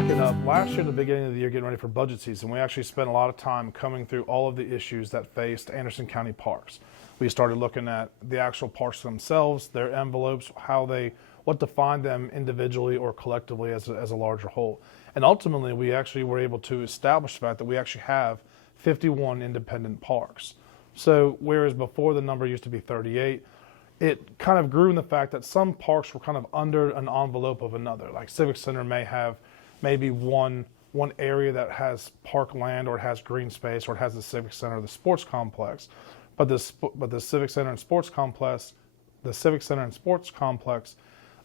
backing up, last year at the beginning of the year, getting ready for budget season, we actually spent a lot of time coming through all of the issues that faced Anderson County parks. We started looking at the actual parks themselves, their envelopes, what defined them individually or collectively as a larger whole. And ultimately, we actually were able to establish the fact that we actually have 51 independent parks. So whereas before the number used to be 38, it kind of grew in the fact that some parks were kind of under an envelope of another. Like Civic Center may have maybe one area that has park land, or it has green space, or it has the Civic Center or the sports complex. But the Civic Center and sports complex,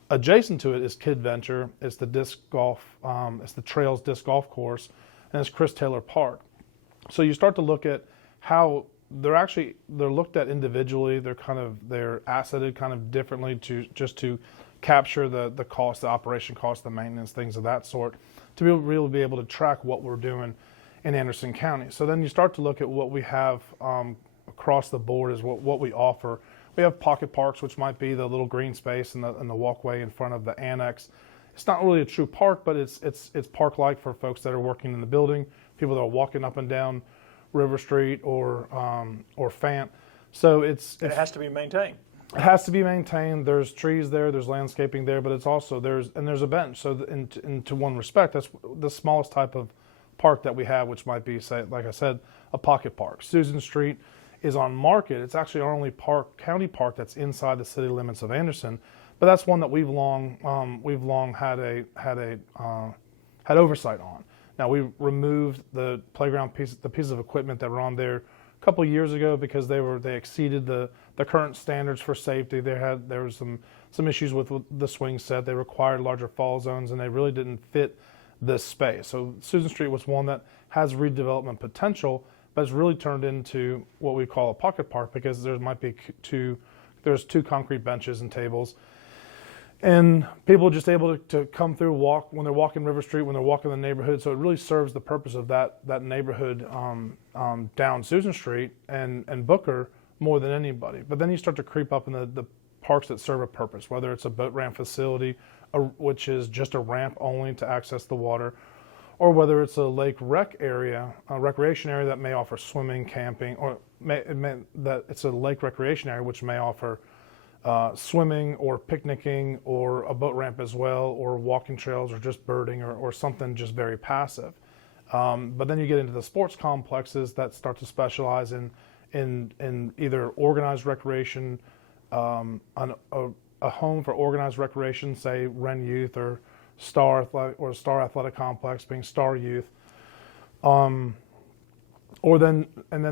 adjacent to it is Kid Venture, it's the disc golf, it's the Trails disc golf course, and it's Chris Taylor Park. So you start to look at how they're looked at individually. They're asseted kind of differently to capture the cost, the operation cost, the maintenance, things of that sort, to really be able to track what we're doing in Anderson County. So then you start to look at what we have across the board is what we offer. We have pocket parks, which might be the little green space and the walkway in front of the annex. It's not really a true park, but it's park-like for folks that are working in the building, people that are walking up and down River Street or Fant. So it has to be maintained. It has to be maintained. There's trees there, there's landscaping there, but it's also there's a bench. So to one respect, that's the smallest type of park that we have, which might be, say, like I said, a pocket park. Susan Street is on Market. It's actually our only county park that's inside the city limits of Anderson, but that's one that we've long had oversight on. Now, we removed the playground pieces of equipment that were on there a couple of years ago because they exceeded the current standards for safety. There was some issues with the swing set. They required larger fall zones, and they really didn't fit this space. So Susan Street was one that has redevelopment potential, but it's really turned into what we call a pocket park because there's two concrete benches and tables. And people are just able to come through, walk when they're walking River Street, when they're walking the neighborhood. So it really serves the purpose of that neighborhood down Susan Street and Booker more than anybody. But then you start to creep up in the parks that serve a purpose, whether it's a boat ramp facility, which is just a ramp only to access the water, or whether it's a lake rec area, a recreation area that may offer swimming, camping, or that it's a lake recreation area which may offer swimming or picnicking or a boat ramp as well, or walking trails, or just birding, or something just very passive. But then you get into the sports complexes that start to specialize in either organized recreation, a home for organized recreation, say Wren Youth or Star Athletic Complex, being Star Youth. And then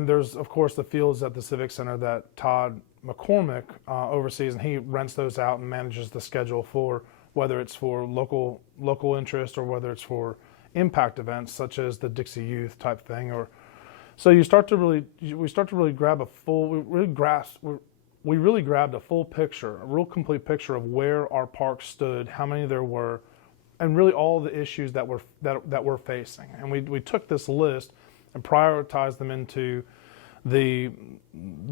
there's, of course, the fields at the Civic Center that Todd McCormick oversees, and he rents those out and manages the schedule for whether it's for local interest or whether it's for impact events such as the Dixie Youth type thing. So we really grabbed a full picture, a real complete picture of where our park stood, how many there were, and really all the issues that we're facing. And we took this list and prioritized them into the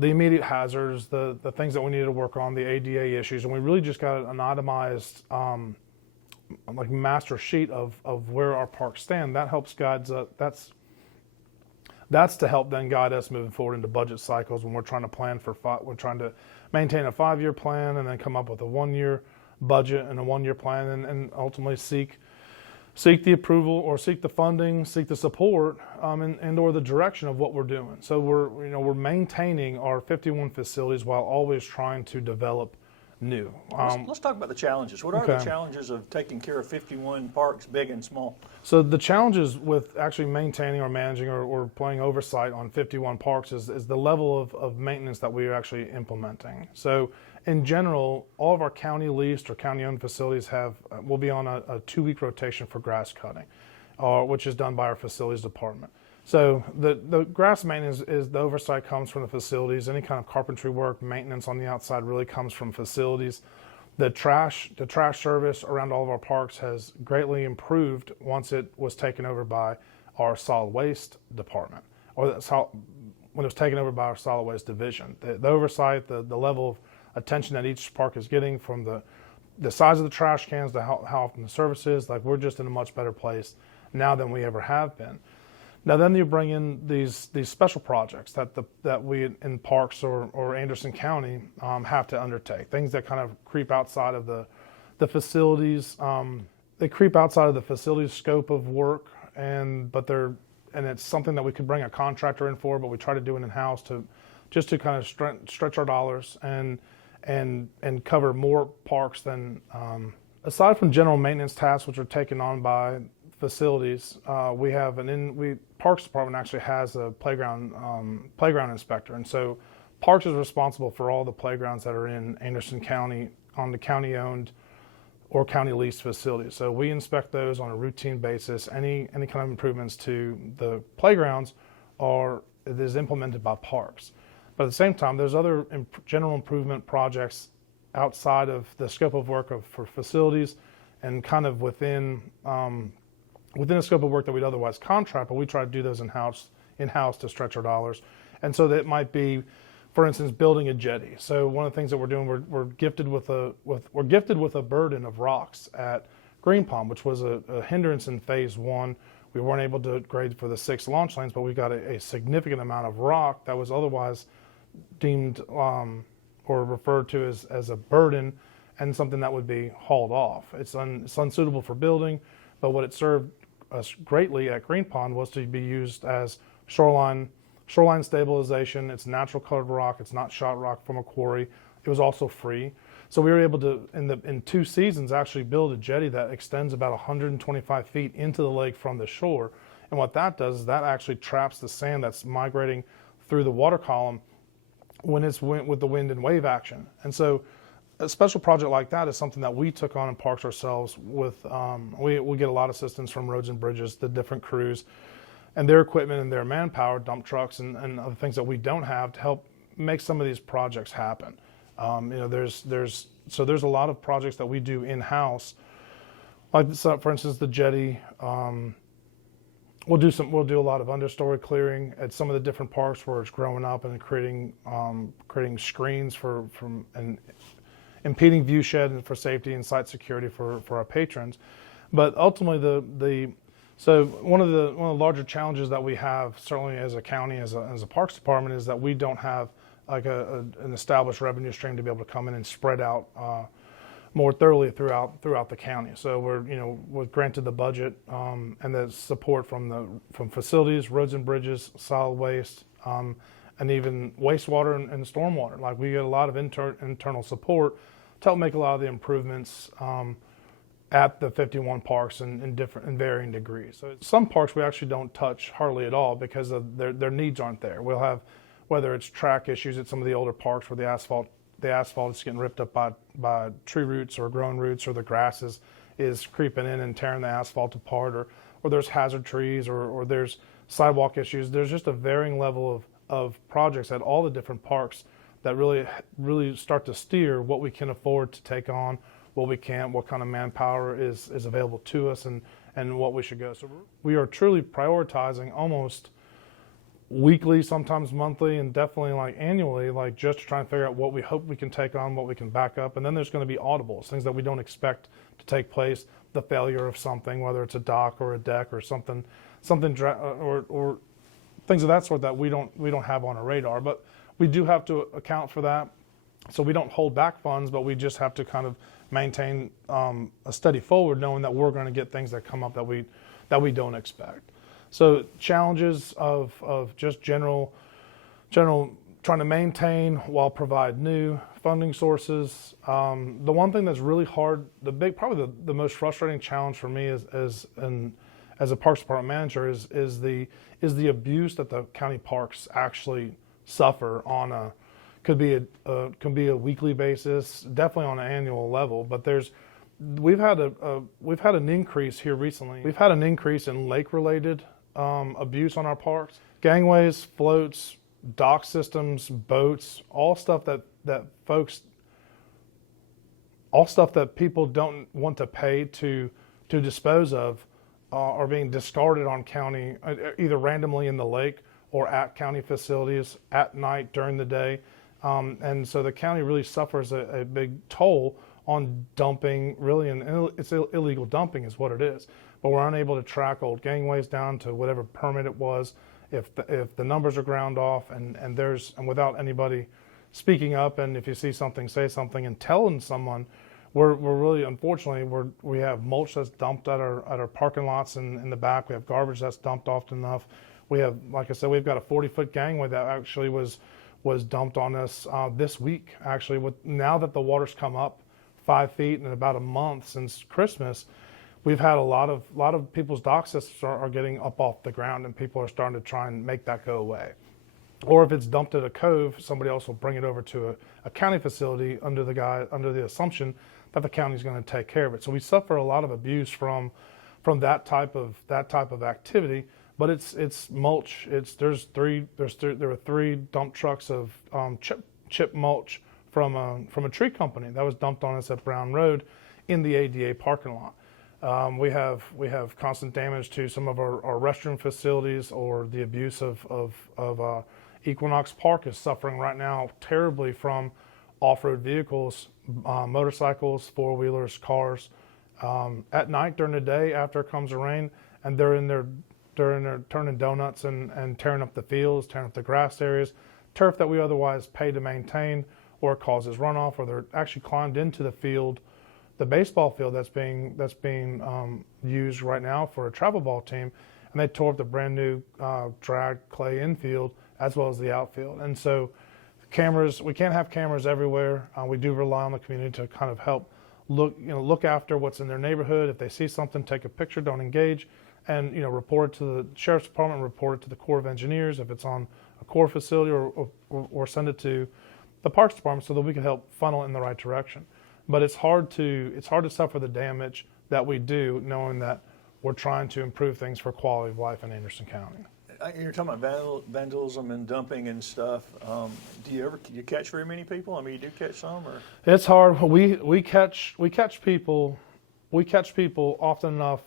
immediate hazards, the things that we needed to work on, the ADA issues, and we really just got an itemized like master sheet of where our parks stand. That helps guides. That's to help then guide us moving forward into budget cycles when we're trying to plan we're trying to maintain a 5-year plan and then come up with a 1-year budget and a 1-year plan, and ultimately seek the approval or seek the funding, seek the support, and or the direction of what we're doing. So we're maintaining our 51 facilities while always trying to develop new. Let's talk about the challenges. What are the challenges of taking care of 51 parks, big and small? So the challenges with actually maintaining or managing or playing oversight on 51 parks is the level of maintenance that we are actually implementing. So in general, all of our county leased or county-owned facilities will be on a 2-week rotation for grass cutting, which is done by our facilities department. So the grass maintenance the oversight comes from the facilities. Any kind of carpentry work, maintenance on the outside really comes from facilities. The trash service around all of our parks has greatly improved once it was taken over by our solid waste department, or when it was taken over by our solid waste division. The oversight, the level of attention that each park is getting from the the size of the trash cans, how often the service is, like we're just in a much better place now than we ever have been. Now then you bring in these special projects that we in parks or Anderson County have to undertake, things that kind of creep outside of the facilities. They creep outside of the facilities scope of work, and it's something that we could bring a contractor in for, but we try to do it in-house to kind of stretch our dollars and cover more parks than aside from general maintenance tasks, which are taken on by facilities. We have Parks Department actually has a playground inspector, and so Parks is responsible for all the playgrounds that are in Anderson County on the county-owned or county-leased facilities. So we inspect those on a routine basis. Any kind of improvements to the playgrounds is implemented by Parks. But at the same time, there's other general improvement projects outside of the scope of work for facilities and kind of within a scope of work that we'd otherwise contract, but we try to do those in-house to stretch our dollars. And so that might be, for instance, building a jetty. So one of the things that we're doing, we're gifted with a burden of rocks at Green Pond, which was a hindrance in phase 1. We weren't able to grade for the 6 launch lanes, but we got a significant amount of rock that was otherwise deemed or referred to as a burden and something that would be hauled off. It's unsuitable for building, but what it served us greatly at Green Pond was to be used as shoreline stabilization. It's natural colored rock. It's not shot rock from a quarry. It was also free. So we were able to, in 2 seasons, actually build a jetty that extends about 125 feet into the lake from the shore. And what that does is that actually traps the sand that's migrating through the water column when it's with the wind and wave action. And so a special project like that is something that we took on in Parks ourselves with, we get a lot of assistance from Roads and Bridges, the different crews, and their equipment and their manpower, dump trucks and other things that we don't have to help make some of these projects happen. There's a lot of projects that we do in-house, like for instance the jetty. We'll do a lot of understory clearing at some of the different parks where it's growing up and creating screens and impeding view shed and for safety and site security for our patrons. But ultimately so one of the larger challenges that we have, certainly as a county, as a Parks Department, is that we don't have like an established revenue stream to be able to come in and spread out more thoroughly throughout the county. So we're granted the budget and the support from facilities, roads and bridges, solid waste, and even wastewater and stormwater. Like we get a lot of internal support to help make a lot of the improvements at the 51 parks in varying degrees. So some parks we actually don't touch hardly at all because of their needs aren't there. We'll have, whether it's track issues at some of the older parks where the asphalt is getting ripped up by tree roots or growing roots, or the grass is creeping in and tearing the asphalt apart, or there's hazard trees, or there's sidewalk issues. There's just a varying level of projects at all the different parks that really start to steer what we can afford to take on, what we can't, what kind of manpower is available to us, and what we should go. So we are truly prioritizing almost weekly, sometimes monthly, and definitely like annually, like just to try and figure out what we hope we can take on, what we can back up. And then there's going to be audibles, things that we don't expect to take place, the failure of something, whether it's a dock or a deck or something or things of that sort that we don't have on our radar. But we do have to account for that. So we don't hold back funds, but we just have to kind of maintain a steady forward, knowing that we're going to get things that come up that we don't expect. So challenges of just general trying to maintain while provide new funding sources. The one thing that's really hard, probably the most frustrating challenge for me as a Parks Department manager is the abuse that the county parks actually suffer on can be a weekly basis, definitely on an annual level. But we've had an increase here recently. We've had an increase in lake-related abuse on our parks. Gangways, floats, dock systems, boats, all stuff that people don't want to pay to dispose of are being discarded on county, either randomly in the lake or at county facilities at night during the day. And so the county really suffers a big toll on dumping, really, and it's illegal dumping is what it is. But we're unable to track old gangways down to whatever permit it was. If the numbers are ground off, and without anybody speaking up, and if you see something, say something, and telling someone, we're really, unfortunately, we have mulch that's dumped at our parking lots in the back. We have garbage that's dumped often enough. We have, like I said, we've got a 40-foot gangway that actually was dumped on us this week. Actually, now that the water's come up 5 feet in about a month since Christmas, we've had a lot of people's dock systems are getting up off the ground, and people are starting to try and make that go away. Or if it's dumped at a cove, somebody else will bring it over to a county facility under the assumption that the county's going to take care of it. So we suffer a lot of abuse from that type of activity. But it's mulch. There were 3 dump trucks of chip mulch from a tree company that was dumped on us at Brown Road in the ADA parking lot. We have constant damage to some of our restroom facilities, or the abuse of Equinox Park is suffering right now terribly from off-road vehicles, motorcycles, 4-wheelers, cars. At night, during the day, after it comes the rain, and they're in there turning donuts and tearing up the fields, tearing up the grass areas, turf that we otherwise pay to maintain, or it causes runoff, or they're actually climbed into the field, the baseball field that's being used right now for a travel ball team, and they tore up the brand new drag clay infield as well as the outfield. And so cameras, we can't have cameras everywhere. We do rely on the community to kind of help look after what's in their neighborhood. If they see something, take a picture, don't engage. And report it to the sheriff's department, report it to the Corps of Engineers if it's on a Corps facility, or send it to the Parks Department so that we can help funnel it in the right direction. But it's hard to suffer the damage that we do, knowing that we're trying to improve things for quality of life in Anderson County. You're talking about vandalism and dumping and stuff. Do you catch very many people? I mean, you do catch some, or? It's hard. We catch people often enough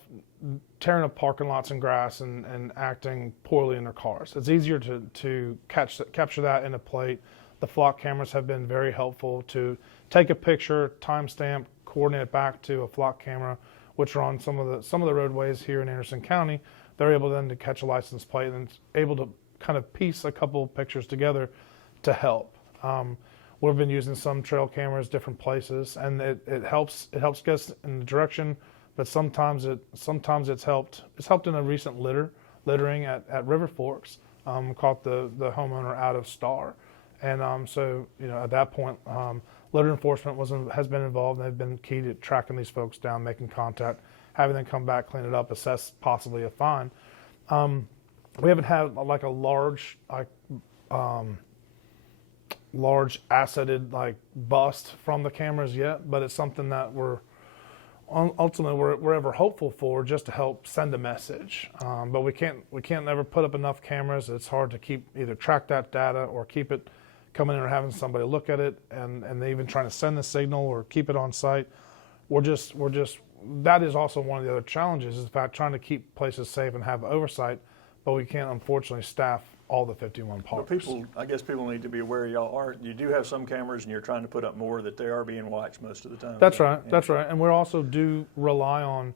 tearing up parking lots and grass and acting poorly in their cars. It's easier to capture that in a plate. The flock cameras have been very helpful to take a picture, timestamp, coordinate it back to a flock camera, which are on some of the roadways here in Anderson County. They're able then to catch a license plate and able to kind of piece a couple pictures together to help. We've been using some trail cameras, different places, and it helps get us in the direction. But sometimes it's helped. It's helped in a recent littering at River Forks. Caught the homeowner out of Star, and so at that point, litter enforcement has been involved. And they've been key to tracking these folks down, making contact, having them come back, clean it up, assess possibly a fine. We haven't had like a large assetted bust from the cameras yet, but it's something that ultimately we're ever hopeful for, just to help send a message. But we can't never put up enough cameras. It's hard to either track that data or keep it coming in, or having somebody look at it and they even trying to send the signal or keep it on site. That is also one of the other challenges, is the fact trying to keep places safe and have oversight, but we can't unfortunately staff all the 51 parks. But I guess people need to be aware you do have some cameras, and you're trying to put up more, that they are being watched most of the time. That's right. Yeah. That's right. And we also do rely on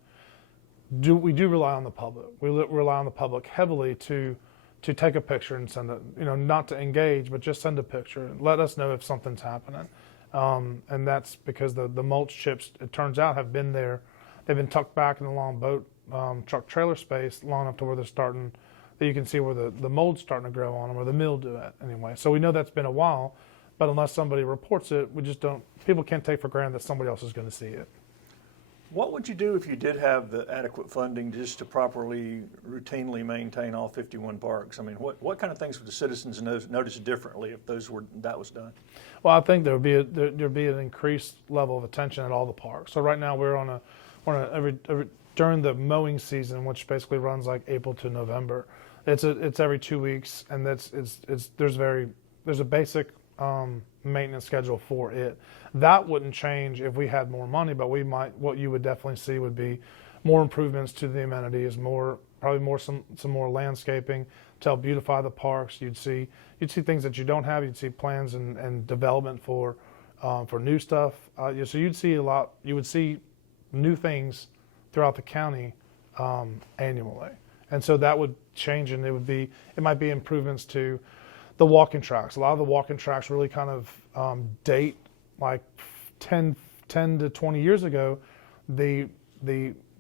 the public. We rely on the public heavily to take a picture and send it, not to engage, but just send a picture and let us know if something's happening. And that's because the mulch chips, it turns out, have been there. They've been tucked back in the long boat truck trailer space long enough to where that you can see where the mold's starting to grow on them, or the mildew at anyway. So we know that's been a while, but unless somebody reports it, people can't take for granted that somebody else is going to see it. What would you do if you did have the adequate funding just to properly, routinely maintain all 51 parks? I mean, what kind of things would the citizens notice differently if that was done? Well, I think there'd be an increased level of attention at all the parks. So right now we're during the mowing season, which basically runs like April to November. It's every 2 weeks, and there's a basic maintenance schedule for it. That wouldn't change if we had more money, but what you would definitely see would be more improvements to the amenities, some more landscaping to help beautify the parks. You'd see things that you don't have. You'd see plans and development for for new stuff. So you'd see a lot. You would see new things throughout the county annually, and so that would change, and it might be improvements to the walking tracks. A lot of the walking tracks really kind of date like 10 to 20 years ago. The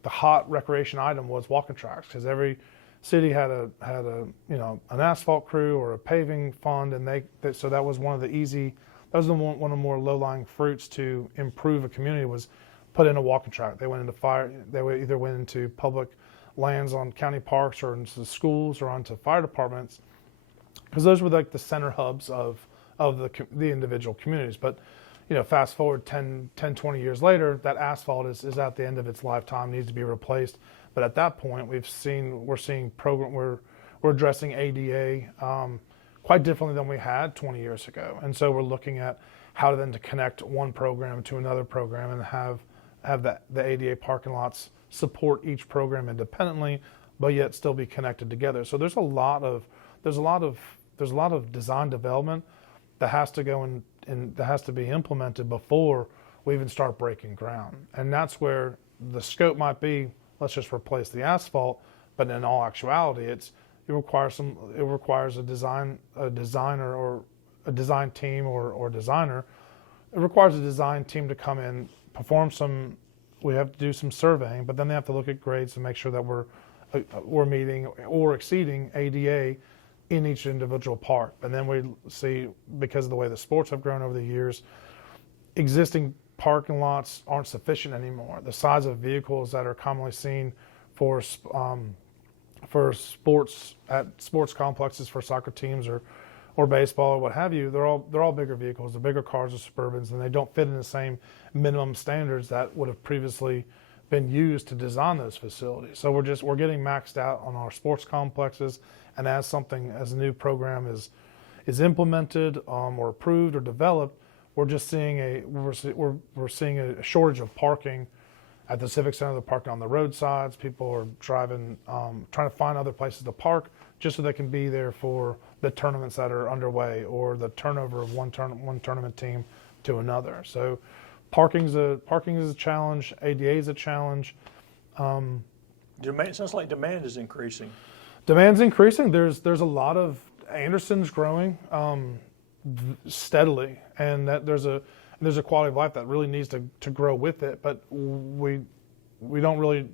hot recreation item was walking tracks, because every city had a an asphalt crew or a paving fund, and so that was one of one of the more low-lying fruits to improve a community, was put in a walking track. They either went into public lands on county parks, or into schools, or onto fire departments, because those were like the center hubs of the individual communities. But fast forward 10, 20 years later, that asphalt is at the end of its lifetime, needs to be replaced. But at that point, we're addressing ADA quite differently than we had 20 years ago. And so we're looking at how then to connect one program to another program, and have the ADA parking lots support each program independently, but yet still be connected together. So there's a lot of design development that has to go in, and that has to be implemented before we even start breaking ground. And that's where the scope might be, let's just replace the asphalt, but in all actuality, it requires a designer or a design team or designer. It requires a design team to come in, we have to do some surveying, but then they have to look at grades to make sure that we're meeting or exceeding ADA in each individual park. And then we see, because of the way the sports have grown over the years, existing parking lots aren't sufficient anymore. The size of vehicles that are commonly seen for sports at sports complexes for soccer teams or baseball or what have you, they're all bigger vehicles. They're bigger cars or Suburbans, and they don't fit in the same minimum standards that would have previously been used to design those facilities. So we're getting maxed out on our sports complexes, and as a new program is implemented or approved or developed, we're seeing a shortage of parking at the Civic Center. They're parking on the roadsides. People are driving, trying to find other places to park just so they can be there for the tournaments that are underway, or the turnover of one tournament team to another. So parking is a challenge. ADA is a challenge. It sounds like demand is increasing. Demand's increasing. There's a lot of Anderson's growing steadily, and that there's a quality of life that really needs to grow with it. But we don't really.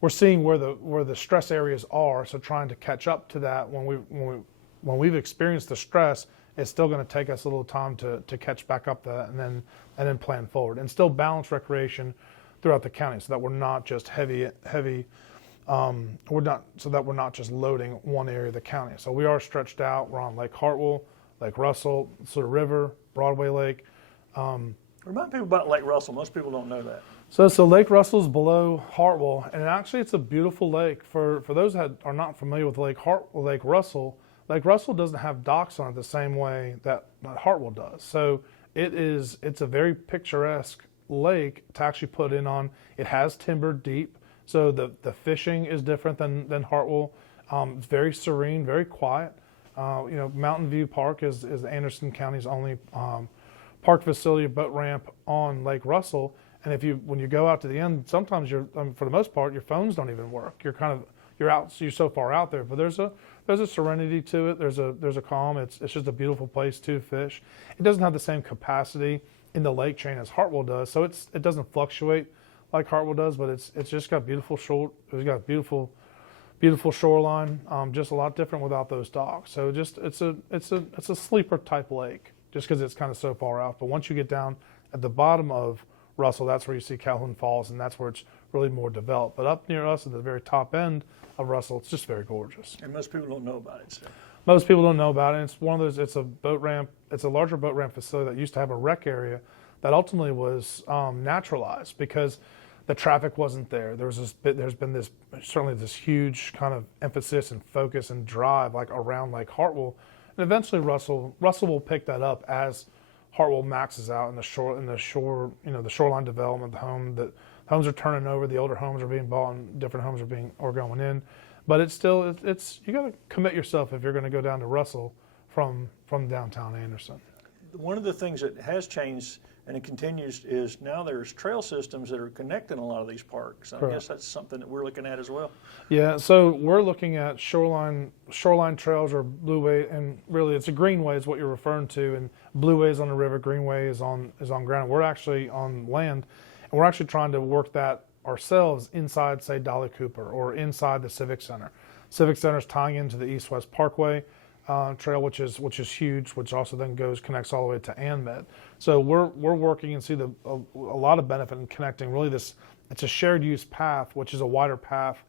We're seeing where the stress areas are, so trying to catch up to that when we've experienced the stress, it's still going to take us a little time to catch back up to that, and then plan forward, and still balance recreation throughout the county, so that we're not just we're not just loading one area of the county. So we are stretched out. We're on Lake Hartwell, Lake Russell, Saluda River, Broadway Lake. Remind people about Lake Russell. Most people don't know that. So Lake Russell's below Hartwell, and actually it's a beautiful lake. For those that are not familiar with Lake Russell doesn't have docks on it the same way that Hartwell does. So it's a very picturesque lake to actually put in on. It has timber deep, so the fishing is different than Hartwell. It's very serene, very quiet. Mountain View Park is Anderson County's only park facility, boat ramp on Lake Russell. And when you go out to the end, sometimes for the most part, your phones don't even work. You're so far out there. But there's a serenity to it. There's a calm. It's just a beautiful place to fish. It doesn't have the same capacity in the lake chain as Hartwell does, so it doesn't fluctuate like Hartwell does. But it's just got beautiful beautiful shoreline. Just a lot different without those docks. So it's a sleeper type lake, just because it's kind of so far out. But once you get down at the bottom of Russell, that's where you see Calhoun Falls, and that's where it's really more developed. But up near us at the very top end of Russell, it's just very gorgeous. And most people don't know about it. So. Most people don't know about it. It's one of those. It's a boat ramp. It's a larger boat ramp facility that used to have a rec area that ultimately was naturalized because the traffic wasn't there. There's been certainly this huge kind of emphasis and focus and drive like around Lake Hartwell, and eventually Russell will pick that up as Hartwell maxes out in the shoreline development. The homes are turning over, the older homes are being bought, and different homes are going in. But it's you got to commit yourself if you're going to go down to Russell from downtown Anderson. one of the things that has changed and it continues is now there's trail systems that are connecting a lot of these parks. I guess that's something that we're looking at as well. Yeah, so we're looking at shoreline trails or blueway, and really it's a greenway is what you're referring to, and blueway is on the river, greenway is on ground. We're actually on land, and we're actually trying to work that ourselves inside, say, Dolly Cooper or inside the Civic Center. Civic Center is tying into the East-West Parkway trail, which is huge, which also then connects all the way to ANMED. So we're working and see a lot of benefit in connecting really this. It's a shared use path, which is a wider path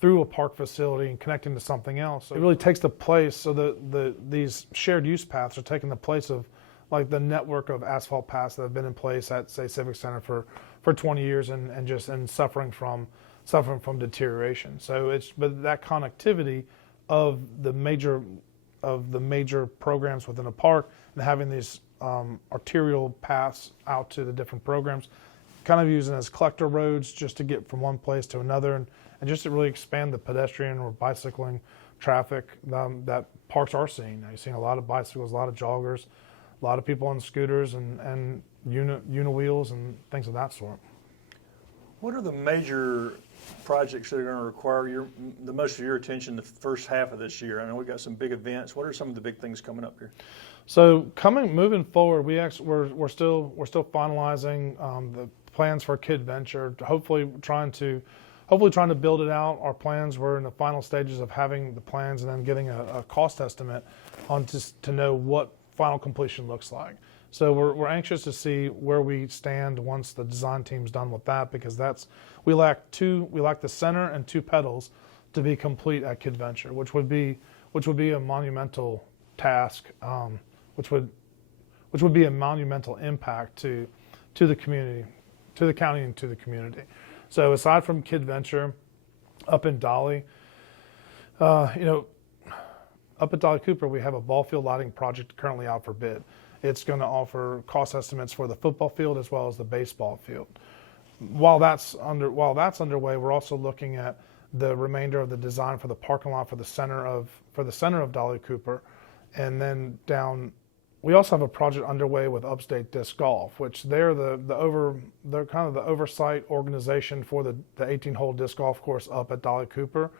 through a park facility and connecting to something else. So it really takes the place. So these shared use paths are taking the place of like the network of asphalt paths that have been in place at, say, Civic Center for 20 years and suffering from deterioration. So but that connectivity of the major programs within a park and having these arterial paths out to the different programs, kind of using as collector roads just to get from one place to another and just to really expand the pedestrian or bicycling traffic that parks are seeing. Now, you're seeing a lot of bicycles, a lot of joggers, a lot of people on scooters and uni-wheels and things of that sort. What are the major projects that are going to require the most of your attention the first half of this year? I know we've got some big events. What are some of the big things coming up here? So moving forward, we're still finalizing the plans for Kid Venture. Hopefully trying to build it out. Our plans, we're in the final stages of having the plans and then getting a cost estimate on just to know what final completion looks like. So we're anxious to see where we stand once the design team's done with that, because we lack the center and 2 pedals to be complete at Kid Venture, which would be a monumental task, which would be a monumental impact to the community, to the county and to the community. So aside from Kid Venture, up in Dolly, up at Dolly Cooper, we have a ball field lighting project currently out for bid. It's going to offer cost estimates for the football field as well as the baseball field. While that's underway, we're also looking at the remainder of the design for the parking lot for the center of Dolly Cooper, and then down. We also have a project underway with Upstate Disc Golf, which they're kind of the oversight organization for the 18-hole disc golf course up at Dolly Cooper,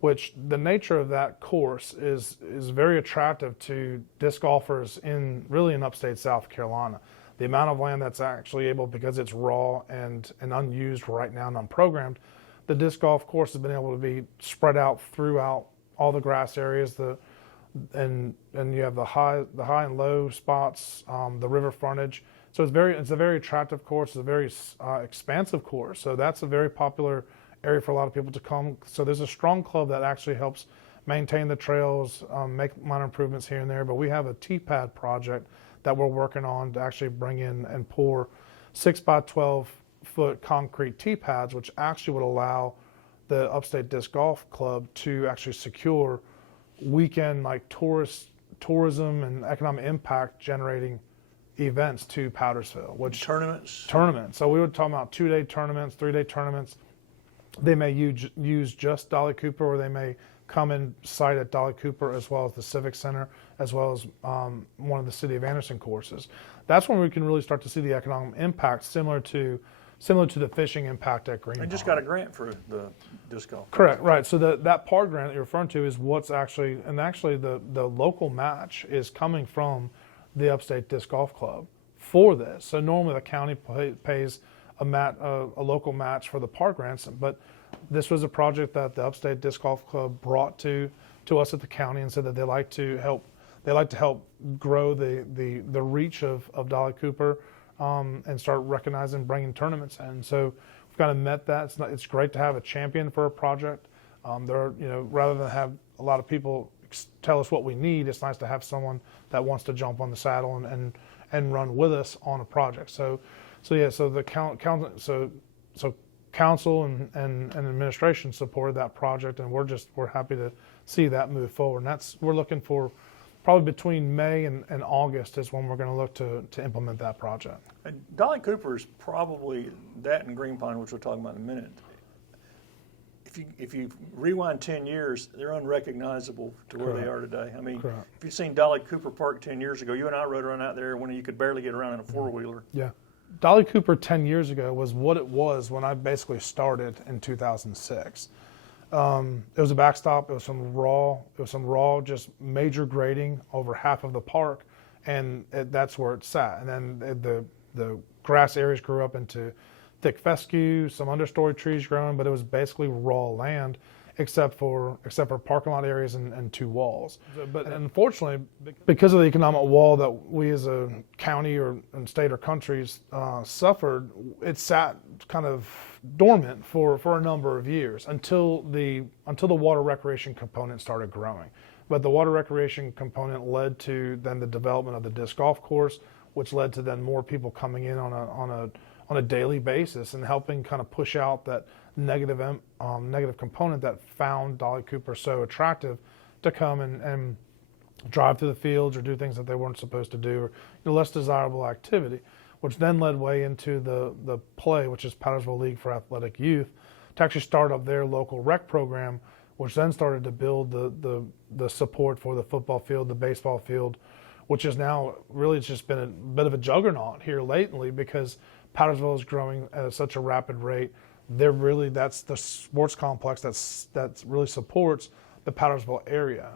which the nature of that course is very attractive to disc golfers in upstate South Carolina. The amount of land that's actually able, because it's raw and unused right now and unprogrammed, the disc golf course has been able to be spread out throughout all the grass areas, and you have the high and low spots, the river frontage. So it's a very attractive course. It's a very expansive course. So that's a very popular area for a lot of people to come. So there's a strong club that actually helps maintain the trails, make minor improvements here and there. But we have a T-pad project that we're working on to actually bring in and pour 6 by 12 foot concrete T-pads, which actually would allow the Upstate Disc Golf Club to actually secure weekend tourism and economic impact generating events to Powdersville. Which tournaments. So we would talk about 2-day tournaments, 3-day tournaments. They may use just Dolly Cooper, or they may come and site at Dolly Cooper as well as the Civic Center, as well as one of the City of Anderson courses. That's when we can really start to see the economic impact similar to the fishing impact at Green. I just got a grant for the disc golf. Correct, right. So that PART grant that you're referring to is what's actually the local match is coming from the Upstate Disc Golf Club for this. So normally the county pays a local match for the park grants, but this was a project that the Upstate Disc Golf Club brought to us at the county and said that they like to help grow the reach of Dolly Cooper and start recognizing bringing tournaments in. So we've kind of met that. It's great to have a champion for a project. Rather than have a lot of people tell us what we need, it's nice to have someone that wants to jump on the saddle and run with us on a project. So the council and administration supported that project, and we're happy to see that move forward. And we're looking for probably between May and August is when we're going to look to implement that project. And Dolly Cooper is probably that and Green Pine, which we'll talk about in a minute. if you rewind 10 years, they're unrecognizable to where they are today. I mean, Correct. if you'd seen Dolly Cooper Park 10 years ago, you and I rode around out there when you could barely get around in a four-wheeler. Yeah. Dolly Cooper 10 years ago was what it was when I basically started in 2006. It was a backstop. It was some raw, just major grading over half of the park, and that's where it sat. And then the grass areas grew up into thick fescue, some understory trees growing, but it was basically raw land, except for parking lot areas and two walls. But unfortunately, because of the economic wall that we as a county or state or countries suffered, it sat kind of dormant for a number of years until the water recreation component started growing. But the water recreation component led to then the development of the disc golf course, which led to then more people coming in on a daily basis and helping kind of push out that negative component that found Dolly Cooper so attractive to come and drive through the fields or do things that they weren't supposed to do, or less desirable activity, which then led way into the play, which is Powdersville League for Athletic Youth, to actually start up their local rec program, which then started to build the support for the football field, the baseball field, which is now really it's just been a bit of a juggernaut here lately because Powdersville is growing at such a rapid rate. That's the sports complex that really supports the Powdersville area.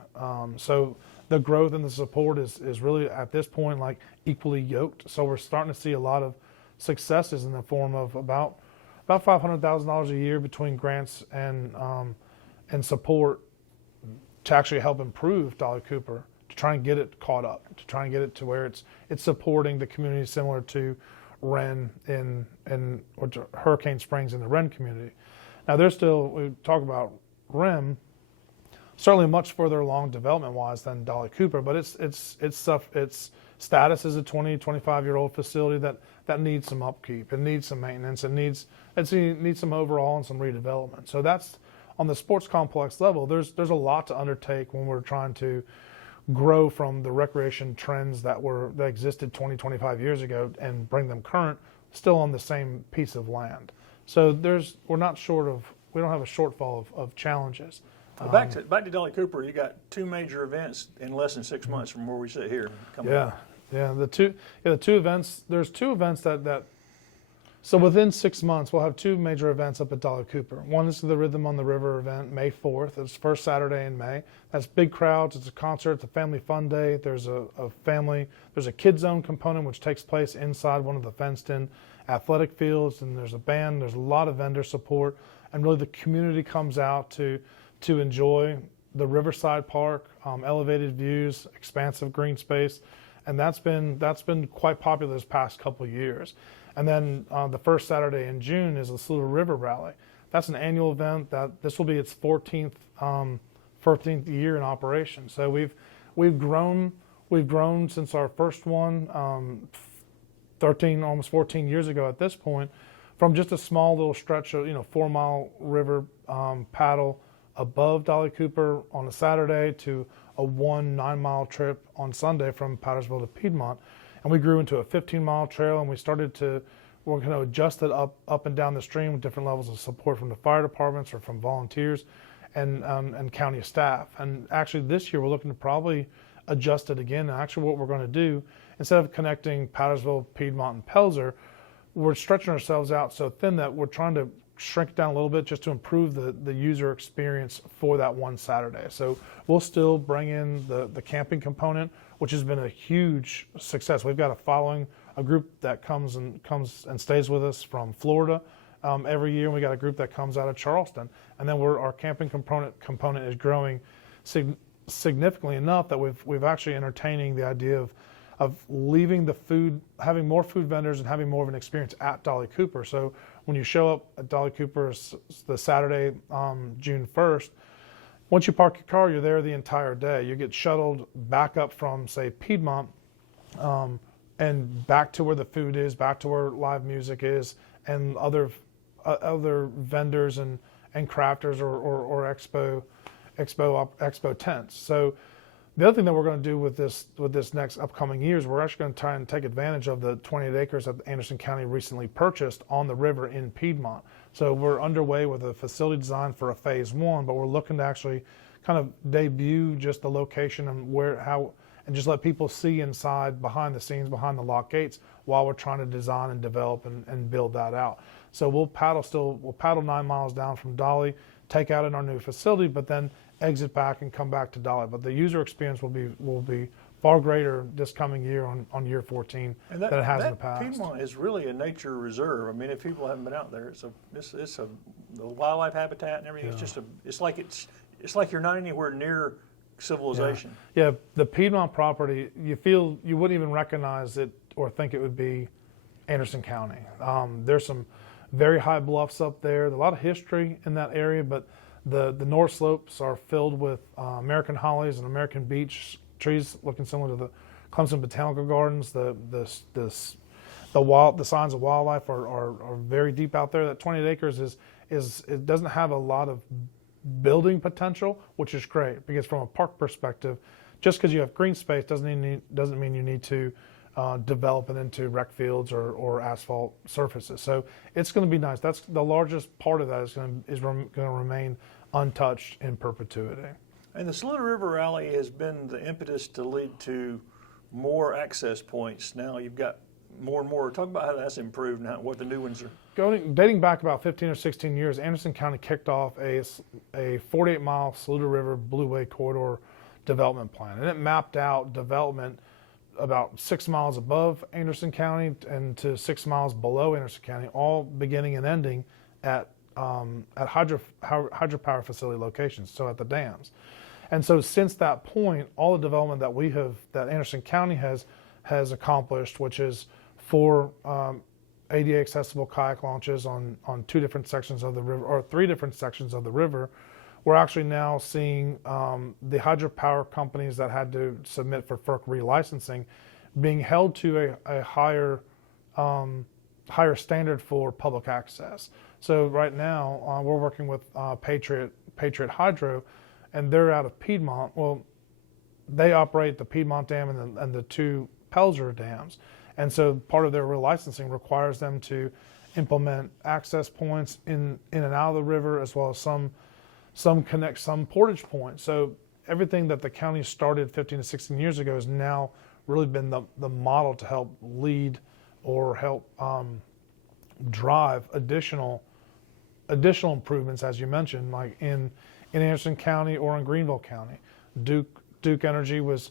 So the growth and the support is really at this point like equally yoked. So we're starting to see a lot of successes in the form of about $500,000 a year between grants and support to actually help improve Dolly Cooper, to try and get it caught up, to try and get it to where it's supporting the community similar to Wren in Hurricane Springs in the Wren community. Now we talk about Wren, certainly much further along development-wise than Dolly Cooper, but its status as a 25-year-old facility that needs some upkeep, it needs some maintenance, it needs some overhaul and some redevelopment. So that's on the sports complex level. There's a lot to undertake when we're trying to grow from the recreation trends that existed 25 years ago and bring them current, still on the same piece of land. So we don't have a shortfall of challenges. Well, back to Dolly Cooper, you got two major events in less than 6 months from where we sit here. The two events. There's two events so within 6 months, we'll have two major events up at Dolly Cooper. One is the Rhythm on the River event, May 4th. It's the first Saturday in May. That's big crowds. It's a concert. It's a family fun day. There's a kid zone component, which takes place inside one of the fenced-in athletic fields, and there's a band. There's a lot of vendor support, and really the community comes out to enjoy the Riverside Park, elevated views, expansive green space, and that's been quite popular this past couple of years. And then the first Saturday in June is the Saluda River Rally. That's an annual event this will be its 14th year in operation. So we've grown since our first one, almost 14 years ago at this point, from just a small little stretch of 4-mile river paddle above Dolly Cooper on a Saturday to a 9-mile trip on Sunday from Powdersville to Piedmont. And we grew into a 15-mile trail, and we're going to adjust it up and down the stream with different levels of support from the fire departments or from volunteers and county staff. And actually this year we're looking to probably adjust it again. And actually what we're going to do, instead of connecting Powdersville, Piedmont, and Pelzer, we're stretching ourselves out so thin that we're trying to shrink it down a little bit just to improve the user experience for that one Saturday. So we'll still bring in the camping component, which has been a huge success. We've got a group that comes and stays with us from Florida every year, and we got a group that comes out of Charleston. And then our camping component is growing significantly enough that we've actually entertaining the idea of leaving the food, having more food vendors and having more of an experience at Dolly Cooper. So when you show up at Dolly Cooper the Saturday, June 1st, once you park your car, you're there the entire day. You get shuttled back up from, say, Piedmont, and back to where the food is, back to where live music is, and other vendors and crafters or expo tents. So The other thing that we're going to do with this next upcoming years, we're actually going to try and take advantage of the 28 acres that Anderson County recently purchased on the river in Piedmont. So we're underway with a facility design for a phase 1, but we're looking to actually kind of debut just the location and and just let people see inside, behind the scenes, behind the lock gates, while we're trying to design and develop and build that out. So we'll paddle 9 miles down from Dolly, take out in our new facility, but then exit back and come back to Dolly. But the user experience will be far greater this coming year on year 14 than it has in the past. Piedmont is really a nature reserve. I mean, if people haven't been out there, it's the wildlife habitat and everything. Yeah. It's like you're not anywhere near civilization. Yeah, the Piedmont property, you wouldn't even recognize it or think it would be Anderson County. There's some very high bluffs up there. There's a lot of history in that area, but the north slopes are filled with American hollies and American beech trees, looking similar to the Clemson Botanical Gardens. The signs of wildlife are very deep out there. That 28 acres it doesn't have a lot of building potential, which is great, because from a park perspective, just because you have green space doesn't mean you need to develop it into rec fields or asphalt surfaces. So it's going to be nice. That's the largest part of that is going to remain untouched in perpetuity. And the Saluda River Rally has been the impetus to lead to more access points. Now you've got more and more. Talk about how that's improved and what the new ones are. Dating back about 15 or 16 years, Anderson County kicked off a 48-mile Saluda River Blueway Corridor development plan, and it mapped out development about 6 miles above Anderson County and to 6 miles below Anderson County, all beginning and ending at hydropower facility locations, so at the dams. And so since that point, all the development that Anderson County has accomplished, which is 4 ADA accessible kayak launches on 2 different sections of the river, or 3 different sections of the river, we're actually now seeing the hydropower companies that had to submit for FERC relicensing being held to a higher standard for public access. So right now we're working with Patriot Hydro, and they're out of Piedmont. Well, they operate the Piedmont Dam and the 2 Pelzer dams, and so part of their relicensing requires them to implement access points in and out of the river, as well as some portage points. So everything that the county started 15 to 16 years ago has now really been the model to help lead or help drive additional improvements, as you mentioned, like in Anderson County or in Greenville County. Duke Energy was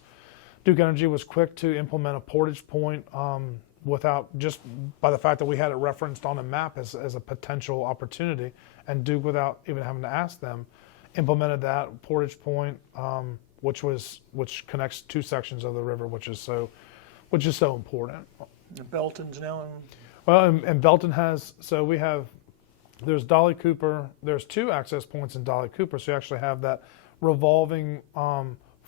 quick to implement a portage point without, just by the fact that we had it referenced on a map as a potential opportunity, and Duke, without even having to ask them, implemented that portage point, which connects 2 sections of the river, which is so important. And Belton's now in. Well, and Belton there's Dolly Cooper. There's 2 access points in Dolly Cooper, so you actually have that revolving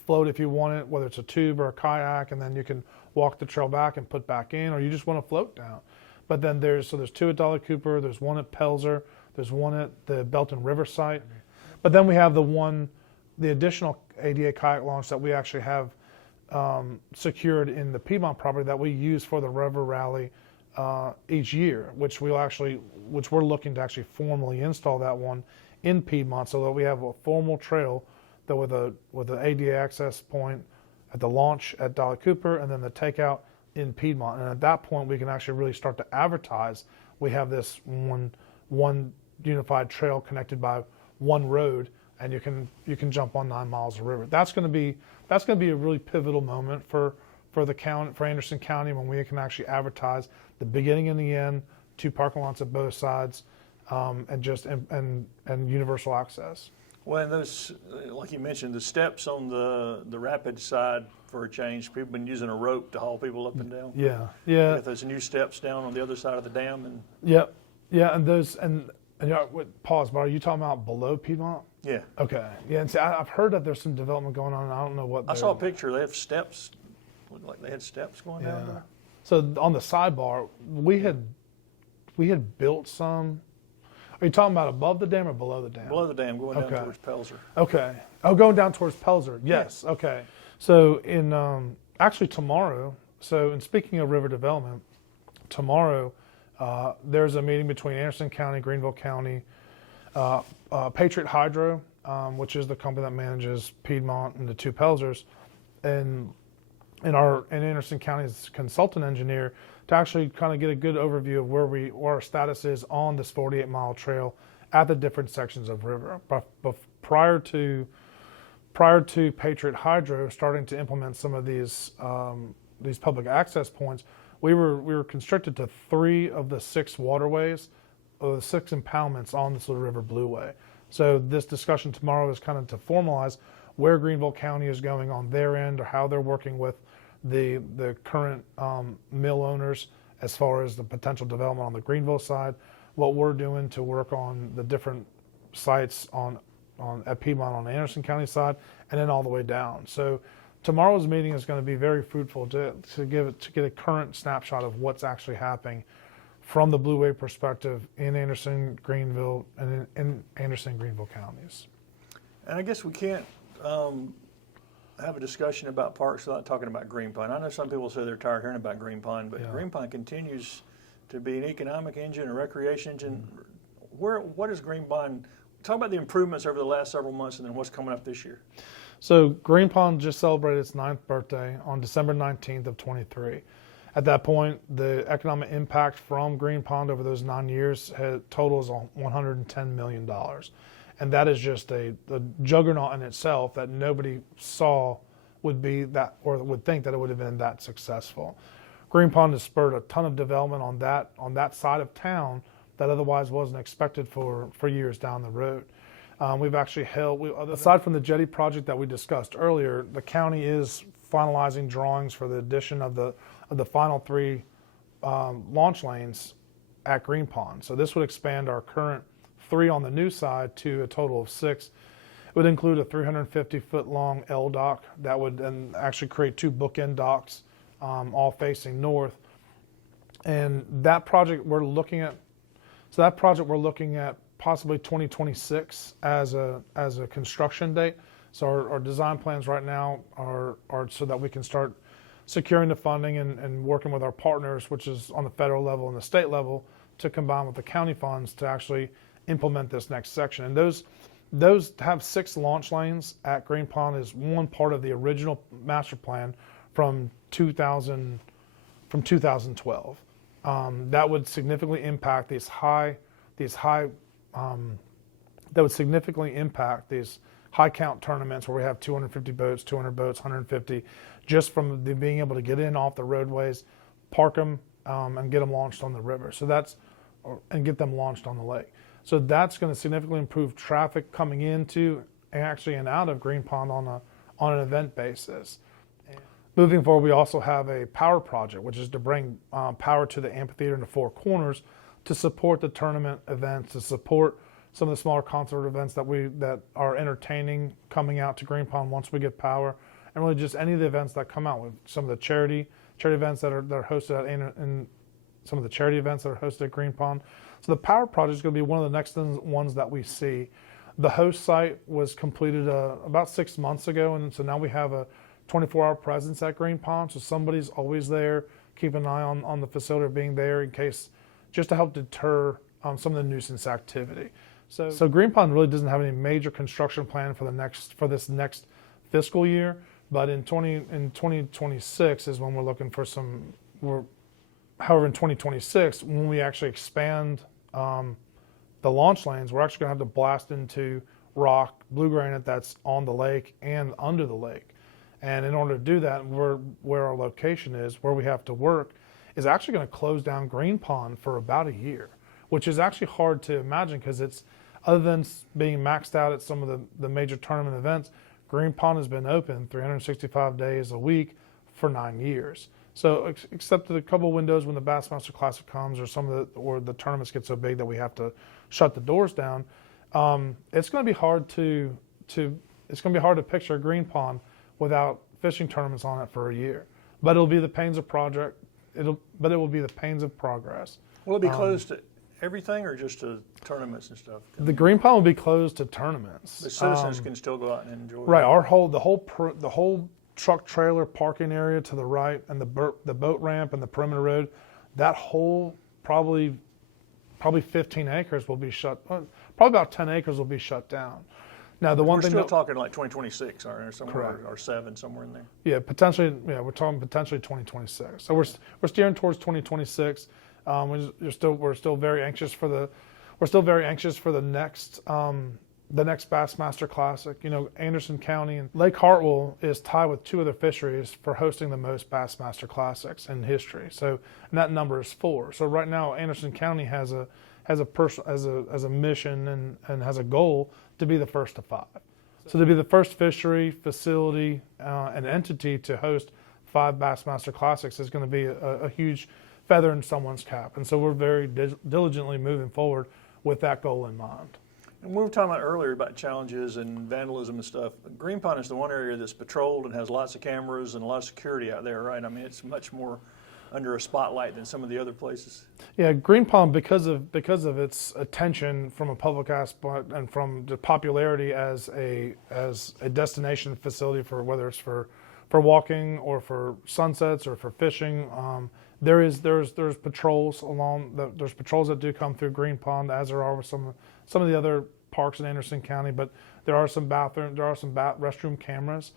float if you want it, whether it's a tube or a kayak, and then you can walk the trail back and put back in, or you just want to float down. But then there's 2 at Dolly Cooper, there's 1 at Pelzer, there's 1 at the Belton River site. But then we have the additional ADA kayak launch that we actually have secured in the Piedmont property that we use for the River Rally each year, which we're looking to actually formally install that one in Piedmont, so that we have a formal trail that with an ADA access point at the launch at Dolly Cooper, and then the takeout in Piedmont. And at that point, we can actually really start to advertise we have this one unified trail connected by 1 road, and you can jump on 9 miles of river. That's going to be a really pivotal moment for the county, for Anderson County, when we can actually advertise the beginning and the end, 2 parking lots at both sides, and universal access. Well, and those, like you mentioned, the steps on the rapid side for a change. People have been using a rope to haul people up and down. Yeah. If there's new steps down on the other side of the dam, and pause. But are you talking about below Piedmont? Yeah. Okay. Yeah, and see, I've heard that there's some development going on. And I don't know what. I saw a picture. They have steps. Looked like they had steps going down there. So on the sidebar, we had built some. Are you talking about above the dam or below the dam? Below the dam, going down towards Pelzer. Okay. Oh, going down towards Pelzer. Yes. Yeah. Okay. So in actually tomorrow, so in speaking of river development, tomorrow there's a meeting between Anderson County, Greenville County, Patriot Hydro, which is the company that manages Piedmont and the two Pelzers, and Anderson County's consultant engineer to actually kind of get a good overview of where our status is on this 48-mile trail at the different sections of river. But prior to Patriot Hydro starting to implement some of these public access points, we were constricted to 3 of the 6 waterways, or the 6 impoundments on the Saluda River Blueway. So this discussion tomorrow is kind of to formalize where Greenville County is going on their end, or how they're working with the current mill owners as far as the potential development on the Greenville side, what we're doing to work on the different sites at Piedmont on the Anderson County side, and then all the way down. So tomorrow's meeting is going to be very fruitful to get a current snapshot of what's actually happening from the Blueway perspective in Anderson, Greenville, and in Anderson, Greenville counties. And I guess we can't have a discussion about parks without talking about Green Pine. I know some people say they're tired of hearing about Green Pine, but Green Pine continues to be an economic engine, a recreation engine. What is Green Pine? Talk about the improvements over the last several months, and then what's coming up this year. So Green Pond just celebrated its 9th birthday on December 19th of 23. At that point, the economic impact from Green Pond over those 9 years totals $110 million. And that is just a juggernaut in itself that nobody saw would be that, or would think that it would have been that successful. Green Pond has spurred a ton of development on that side of town that otherwise wasn't expected for years down the road. We've actually aside from the jetty project that we discussed earlier, the county is finalizing drawings for the addition of the final 3 launch lanes at Green Pond. So this would expand our current 3 on the new side to a total of 6. It would include a 350-foot long L dock that would then actually create 2 bookend docks, all facing north. And that project we're looking at. So that project we're looking at possibly 2026 as a construction date. So our design plans right now are so that we can start securing the funding and working with our partners, which is on the federal level and the state level, to combine with the county funds to actually implement this next section. And those have 6 launch lanes at Green Pond is one part of the original master plan from 2012. That would significantly impact these high count tournaments where we have 250 boats, 200 boats, 150, just from being able to get in off the roadways, park them, and get them launched on the river. And get them launched on the lake. So that's going to significantly improve traffic coming into and out of Green Pond on an event basis. Moving forward, we also have a power project, which is to bring power to the amphitheater and the 4 corners to support the tournament events, to support some of the smaller concert events that are entertaining coming out to Green Pond once we get power, and really just any of the events that come out with some of the charity events that are hosted and some of the charity events that are hosted at Green Pond. So the power project is going to be one of the next ones that we see. The host site was completed about 6 months ago, and so now we have a 24-hour presence at Green Pond. So somebody's always there, keep an eye on the facility, being there in case, just to help deter some of the nuisance activity. So Green Pond really doesn't have any major construction plan for this next fiscal year, but in 2026 is when we're looking for some. However, in 2026, when we actually expand the launch lanes, we're actually going to have to blast into rock, blue granite that's on the lake and under the lake. And in order to do that, where our location is, where we have to work, is actually going to close down Green Pond for about a year, which is actually hard to imagine because it's, other than being maxed out at some of the major tournament events, Green Pond has been open 365 days a week for 9 years. So except a couple of windows when the Bassmaster Classic comes or the tournaments get so big that we have to shut the doors down, it's going to be hard to picture a Green Pond without fishing tournaments on it for a year. But it'll be the pains of project. It will be the pains of progress. Will it be closed to everything or just to tournaments and stuff? The Green Pond will be closed to tournaments. The citizens can still go out and enjoy. Right. The whole truck trailer parking area to the right and the boat ramp and the perimeter road, that whole probably 15 acres will be probably about 10 acres will be shut down. Now, the one We're thing still that, talking like 2026, or somewhere, Correct. or 7, somewhere in there. yeah, potentially, yeah, we're talking potentially 2026. So we're steering towards 2026. We're still very anxious for the next Bassmaster Classic. You know, Anderson County and Lake Hartwell is tied with 2 other fisheries for hosting the most Bassmaster Classics in history. So, and that number is 4. So right now, Anderson County has a mission and has a goal to be the first to 5. So to be the first fishery, facility, and entity to host 5 Bassmaster Classics is going to be a huge feather in someone's cap. And so we're very diligently moving forward with that goal in mind. And we were talking about earlier about challenges and vandalism and stuff. Green Pond is the one area that's patrolled and has lots of cameras and a lot of security out there, right? I mean, it's much more under a spotlight than some of the other places. Yeah, Green Pond, because of its attention from a public aspect and from the popularity as a destination facility for whether it's for walking or for sunsets or for fishing, there's patrols there's patrols that do come through Green Pond, as there are with some of the other parks in Anderson County. But there are some restroom cameras,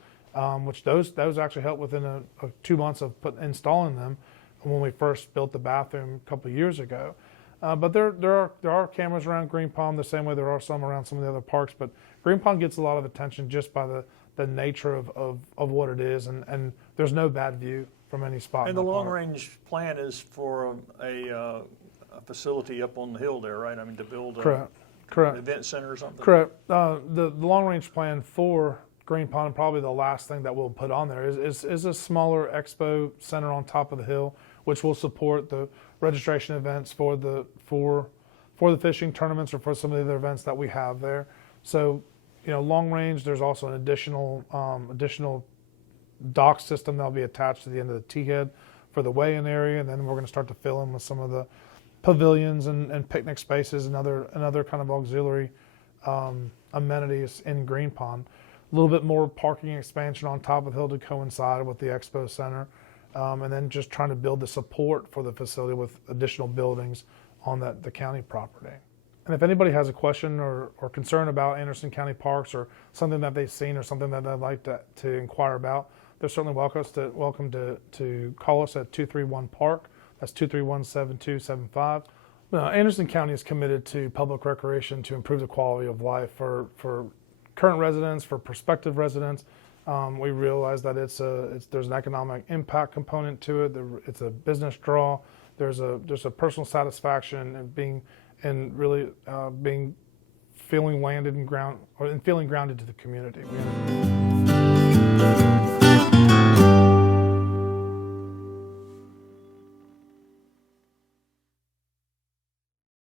which those actually helped within 2 months of installing them when we first built the bathroom a couple of years ago. But there are cameras around Green Pond the same way there are some around some of the other parks. But Green Pond gets a lot of attention just by the nature of what it is, and there's no bad view from any spot. And the long-range plan is for a facility up on the hill there, right? I mean, to build Correct. an event center or something? Correct. The long-range plan for Green Pond, probably the last thing that we'll put on there is a smaller expo center on top of the hill, which will support the registration events for the fishing tournaments or for some of the other events that we have there. So, you know, long range, there's also an additional dock system that'll be attached to the end of the T-head for the weigh-in area, and then we're going to start to fill in with some of the pavilions and picnic spaces and other kind of auxiliary amenities in Green Pond. A little bit more parking expansion on top of the hill to coincide with the expo center, and then just trying to build the support for the facility with additional buildings on the county property. And if anybody has a question or concern about Anderson County Parks or something that they've seen or something that they'd like to inquire about, they're certainly welcome to call us at 231-PARK. That's 231-7275. Anderson County is committed to public recreation to improve the quality of life for current residents, for prospective residents. We realize that there's an economic impact component to it. It's a business draw. There's a personal satisfaction in feeling landed and feeling grounded to the community.